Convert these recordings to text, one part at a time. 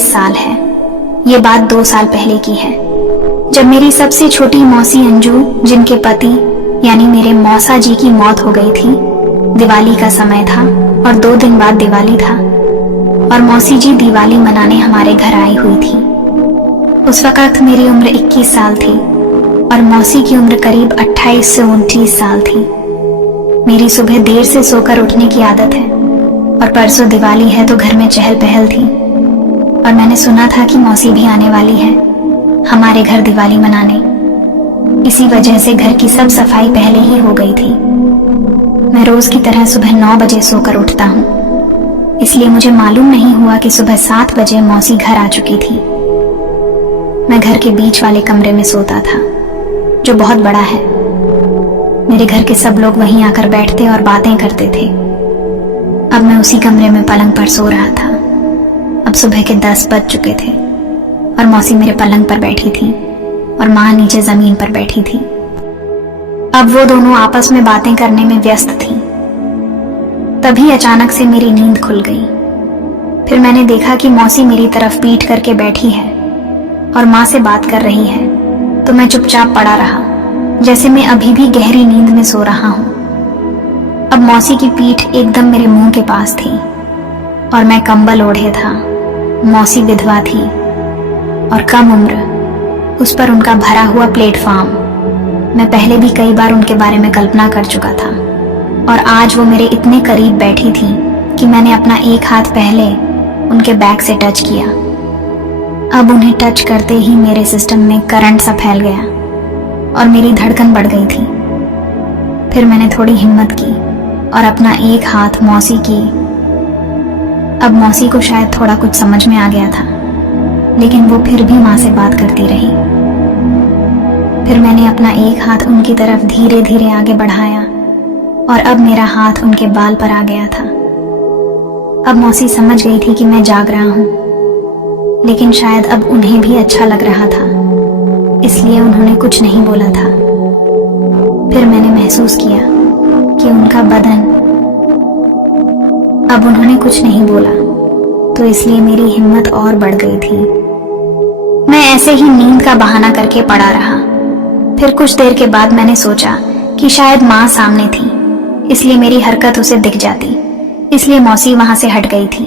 साल है। ये बात 2 साल पहले की है, जब मेरी सबसे छोटी मौसी अंजू, जिनके पति यानी मेरे मौसा जी की मौत हो गई थी। दिवाली का समय था और 2 दिन बाद दिवाली था और मौसी जी दिवाली मनाने हमारे घर आई हुई थी। उस वक्त मेरी उम्र 21 साल थी और मौसी की उम्र करीब 28 से 29 साल थी। मेरी सुबह देर से सोकर उठने की आदत है और परसों दिवाली है तो घर में चहल पहल थी और मैंने सुना था कि मौसी भी आने वाली है हमारे घर दिवाली मनाने। इसी वजह से घर की सब सफाई पहले ही हो गई थी। मैं रोज की तरह सुबह 9 बजे सोकर उठता हूँ, इसलिए मुझे मालूम नहीं हुआ कि सुबह 7 बजे मौसी घर आ चुकी थी। मैं घर के बीच वाले कमरे में सोता था, जो बहुत बड़ा है। मेरे घर के सब लोग वहीं आकर बैठते और बातें करते थे। अब मैं उसी कमरे में पलंग पर सो रहा था। अब सुबह के 10 बज चुके थे और मौसी मेरे पलंग पर बैठी थी और माँ नीचे जमीन पर बैठी थी। अब वो दोनों आपस में बातें करने में व्यस्त थी। तभी अचानक से मेरी नींद खुल गई। फिर मैंने देखा कि मौसी मेरी तरफ पीठ करके बैठी है और माँ से बात कर रही है, तो मैं चुपचाप पड़ा रहा, जैसे मैं अभी भी गहरी नींद में सो रहा हूँ। अब मौसी की पीठ एकदम मेरे मुंह के पास थी और मैं कंबल ओढ़े था। मौसी विधवा थी और कम उम्र, उस पर उनका भरा हुआ प्लेटफॉर्म। मैं पहले भी कई बार उनके बारे में कल्पना कर चुका था और आज वो मेरे इतने करीब बैठी थी कि मैंने अपना एक हाथ पहले उनके बैक से टच किया। अब उन्हें टच करते ही मेरे सिस्टम में करंट सा फैल गया और मेरी धड़कन बढ़ गई थी। फिर मैंने थोड़ी हिम्मत की और अपना एक हाथ मौसी की। अब मौसी को शायद थोड़ा कुछ समझ में आ गया था, लेकिन वो फिर भी माँ से बात करती रही। फिर मैंने अपना एक हाथ उनकी तरफ धीरे धीरे आगे बढ़ाया और अब मेरा हाथ उनके बाल पर आ गया था। अब मौसी समझ गई थी कि मैं जाग रहा हूँ, लेकिन शायद अब उन्हें भी अच्छा लग रहा था, इसलिए उन्होंने कुछ नहीं बोला था। फिर मैंने महसूस किया कि उनका बदन, अब उन्होंने कुछ नहीं बोला, तो इसलिए मेरी हिम्मत और बढ़ गई थी। मैं ऐसे ही नींद का बहाना करके पड़ा रहा। फिर कुछ देर के बाद मैंने सोचा कि शायद माँ सामने थी, इसलिए मेरी हरकत उसे दिख जाती, इसलिए मौसी वहां से हट गई थी।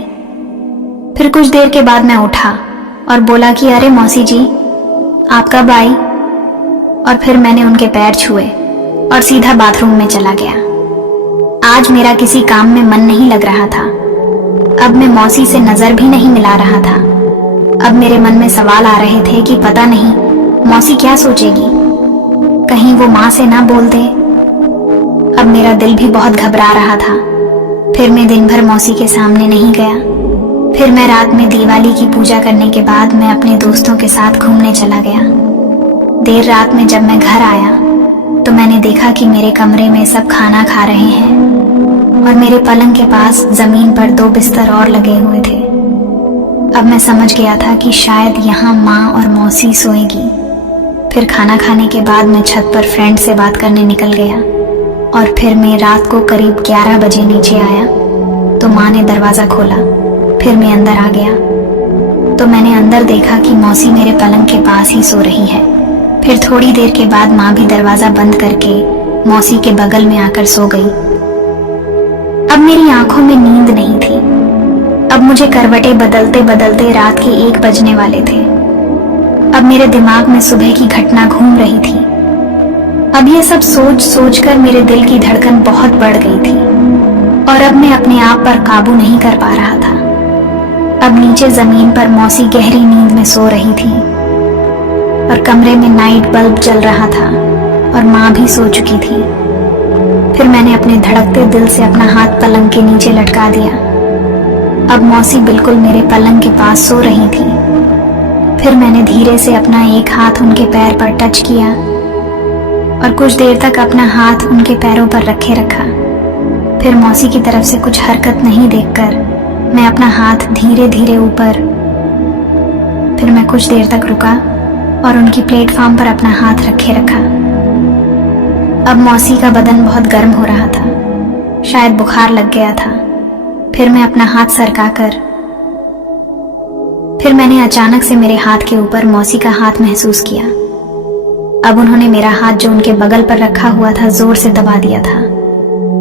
फिर कुछ देर के बाद मैं उठा और बोला कि अरे मौसी जी, आप कब आई? और फिर मैंने उनके पैर छुए और सीधा बाथरूम में चला गया। आज मेरा किसी काम में मन नहीं लग रहा था। अब मैं मौसी से नजर भी नहीं मिला रहा था। अब मेरे मन में सवाल आ रहे थे कि पता नहीं मौसी क्या सोचेगी, कहीं वो माँ से ना बोल दे। अब मेरा दिल भी बहुत घबरा रहा था। फिर मैं दिन भर मौसी के सामने नहीं गया। फिर मैं रात में दिवाली की पूजा करने के बाद मैं अपने दोस्तों के साथ घूमने चला गया। देर रात में जब मैं घर आया तो मैंने देखा कि मेरे कमरे में सब खाना खा रहे हैं और मेरे पलंग के पास जमीन पर 2 बिस्तर और लगे हुए थे। अब मैं समझ गया था कि शायद यहाँ माँ और मौसी सोएगी। फिर खाना खाने के बाद मैं छत पर फ्रेंड से बात करने निकल गया और फिर मैं रात को करीब 11 बजे नीचे आया तो माँ ने दरवाजा खोला। फिर मैं अंदर आ गया तो मैंने अंदर देखा कि मौसी मेरे पलंग के पास ही सो रही है। फिर थोड़ी देर के बाद माँ भी दरवाजा बंद करके मौसी के बगल में आकर सो गई। अब मेरी आंखों में नींद नहीं थी। अब मुझे करवटें बदलते बदलते रात के 1 बजने वाले थे। अब मेरे दिमाग में सुबह की घटना घूम रही थी। अब ये सब सोच सोच कर मेरे दिल की धड़कन बहुत बढ़ गई थी और अब मैं अपने आप पर काबू नहीं कर पा रहा था। अब नीचे जमीन पर मौसी गहरी नींद में सो रही थी और कमरे में नाइट बल्ब जल रहा था और माँ भी सो चुकी थी। फिर मैंने अपने धड़कते दिल से अपना हाथ पलंग के नीचे लटका दिया। अब मौसी बिल्कुल मेरे पलंग के पास सो रही थी। फिर मैंने धीरे से अपना एक हाथ उनके पैर पर टच किया और कुछ देर तक अपना हाथ उनके पैरों पर रखे रखा। फिर मौसी की तरफ से कुछ हरकत नहीं देखकर मैं अपना हाथ धीरे धीरे ऊपर। फिर मैं कुछ देर तक रुका और उनकी प्लेटफॉर्म पर अपना हाथ रखे रखा। अब मौसी का बदन बहुत गर्म हो रहा था, शायद बुखार लग गया था। फिर मैं अपना हाथ सरकाकर फिर मैंने अचानक से मेरे हाथ के ऊपर मौसी का हाथ महसूस किया। अब उन्होंने मेरा हाथ जो उनके बगल पर रखा हुआ था जोर से दबा दिया था।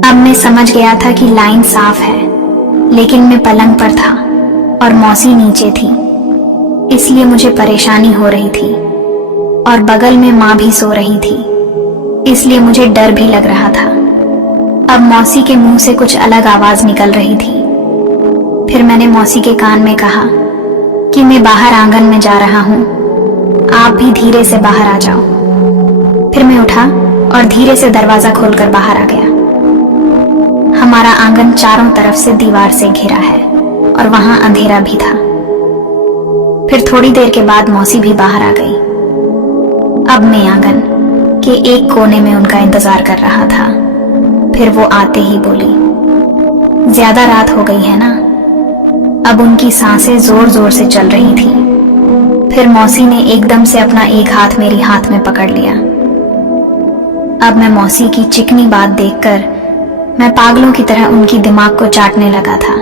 अब मैं समझ गया था कि लाइन साफ है, लेकिन मैं पलंग पर था और मौसी नीचे थी, इसलिए मुझे परेशानी हो रही थी। और बगल में माँ भी सो रही थी, इसलिए मुझे डर भी लग रहा था। अब मौसी के मुंह से कुछ अलग आवाज निकल रही थी। फिर मैंने मौसी के कान में कहा कि मैं बाहर आंगन में जा रहा हूं, आप भी धीरे से बाहर आ जाओ। फिर मैं उठा और धीरे से दरवाजा खोलकर बाहर आ गया। हमारा आंगन चारों तरफ से दीवार से घिरा है और वहां अंधेरा भी था। फिर थोड़ी देर के बाद मौसी भी बाहर आ गई। अब मैं आंगन के एक कोने में उनका इंतजार कर रहा था। फिर वो आते ही बोली, ज्यादा रात हो गई है ना। अब उनकी सांसें जोर जोर से चल रही थी। फिर मौसी ने एकदम से अपना एक हाथ मेरी हाथ में पकड़ लिया। अब मैं मौसी की चिकनी बात देखकर मैं पागलों की तरह उनकी दिमाग को चाटने लगा था।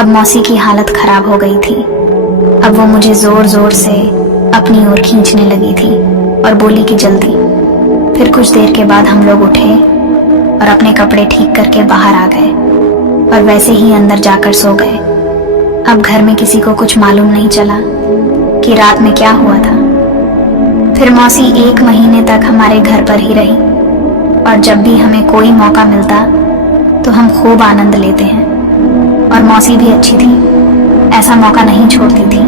अब मौसी की हालत खराब हो गई थी। अब वो मुझे जोर जोर से अपनी ओर खींचने लगी थी और बोली कि जल्दी। फिर कुछ देर के बाद हम लोग उठे और अपने कपड़े ठीक करके बाहर आ गए और वैसे ही अंदर जाकर सो गए। अब घर में किसी को कुछ मालूम नहीं चला कि रात में क्या हुआ था। फिर मौसी 1 महीने तक हमारे घर पर ही रही और जब भी हमें कोई मौका मिलता तो हम खूब आनंद लेते हैं। और मौसी भी अच्छी थी, ऐसा मौका नहीं छोड़ती थी।